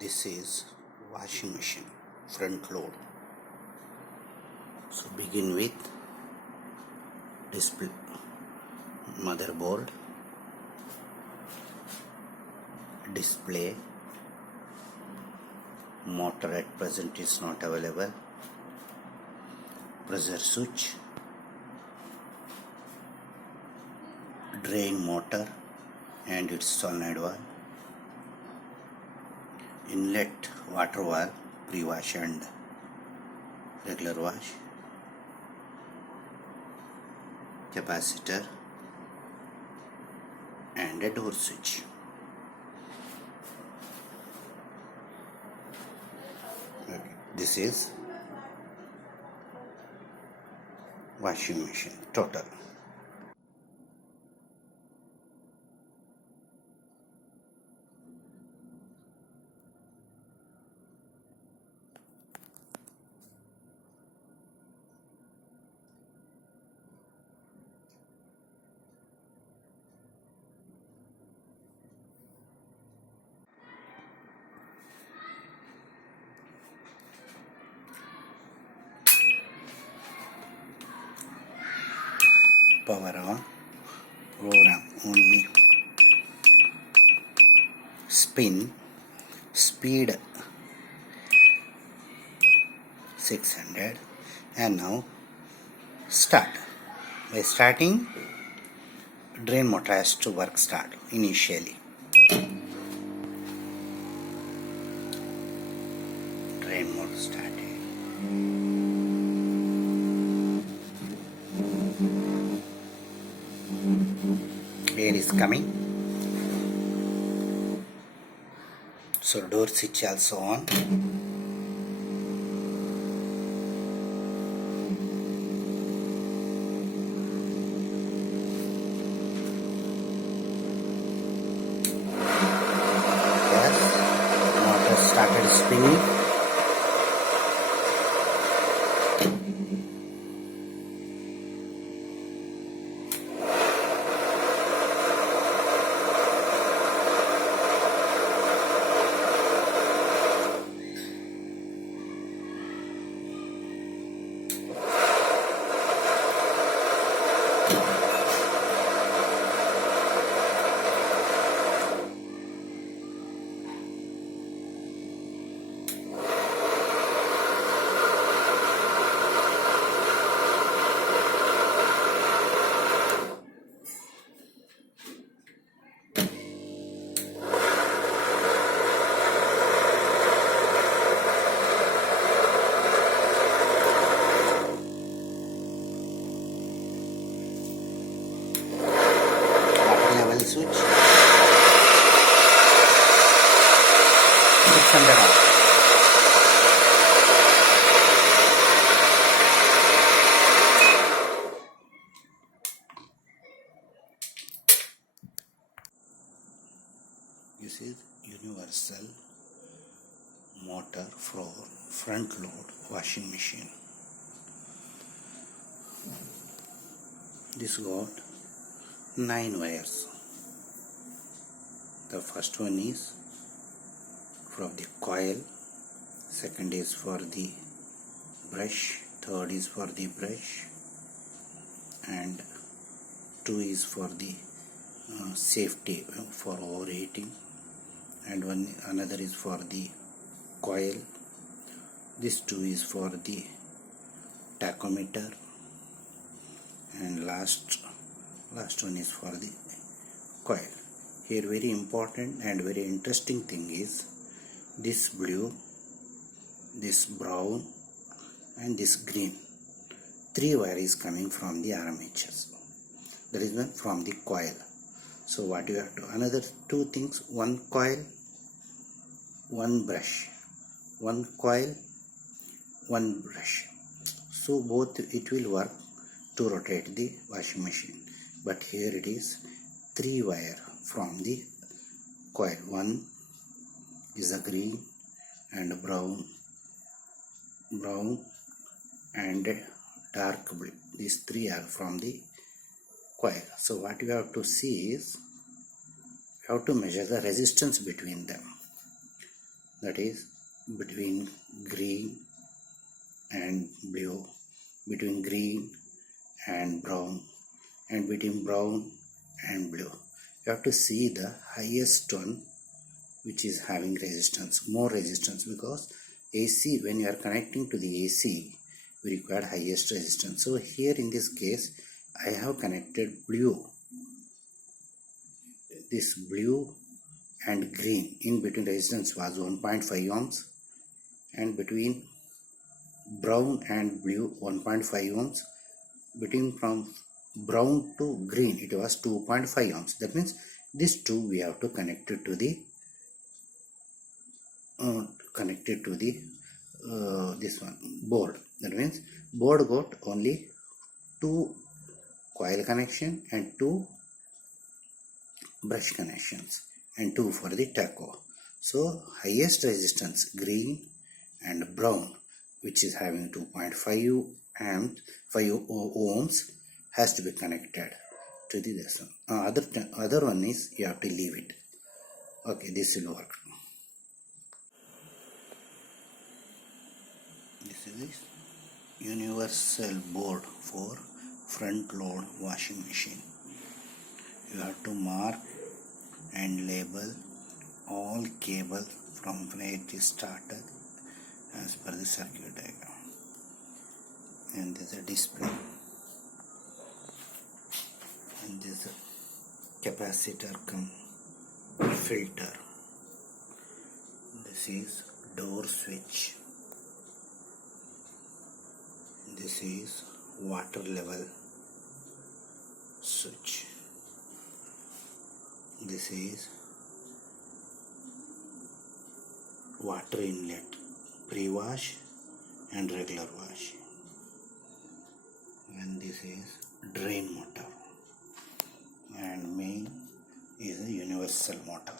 This is washing machine front load. So begin with display, motherboard, display, motor at present is not available, pressure switch, drain motor and its solenoid valve, inlet water valve, pre-wash and regular wash, capacitor and a door switch. Okay. This is washing machine total. Power on, program only, spin, speed 600, and now start. By starting, drain motor has to work start initially. Drain motor started. Air is coming. So door switch also on. Yes, motor started spinning. Switch 600 off. This is universal motor for front load washing machine. This got 9 wires. The first one is from the coil, second is for the brush, third is for the brush, and 2 is for the safety for overheating, and another is for the coil. This 2 is for the tachometer, and last one is for the coil. Here very important and very interesting thing is this blue, this brown and this green. 3 wire is coming from the armatures. That is one from the coil. So what you have to, another 2 things, one coil, one brush, one coil, one brush. So both it will work to rotate the washing machine. But here it is 3 wire from the coil. One is a green and brown and dark blue. These 3 are from the coil. So what you have to see is you have to measure the resistance between them. that is between green and blue, between green and brown, and between brown and blue. You have to see the highest one which is having resistance, more resistance, because AC, when you are connecting to the AC, we require highest resistance. So here in this case I have connected blue, this blue and green. In between resistance was 1.5 ohms, and between brown and blue 1.5 ohms. Between from brown to green it was 2.5 ohms. That means this two we have to connect it to the this one board. That means board got only two coil connection and two brush connections and two for the tacko. So highest resistance green and brown, which is having 2.5 amps, 5 ohms, has to be connected to the this one. Other one is you have to leave it. Okay, this will work. This is this universal board for front load washing machine. You have to mark and label all cable from where it is started as per the circuit diagram. And there is a display, and there is a capacitor cum filter. This is door switch. This is water level switch. This is water inlet, pre-wash and regular wash. And this is drain motor, and main is a universal motor.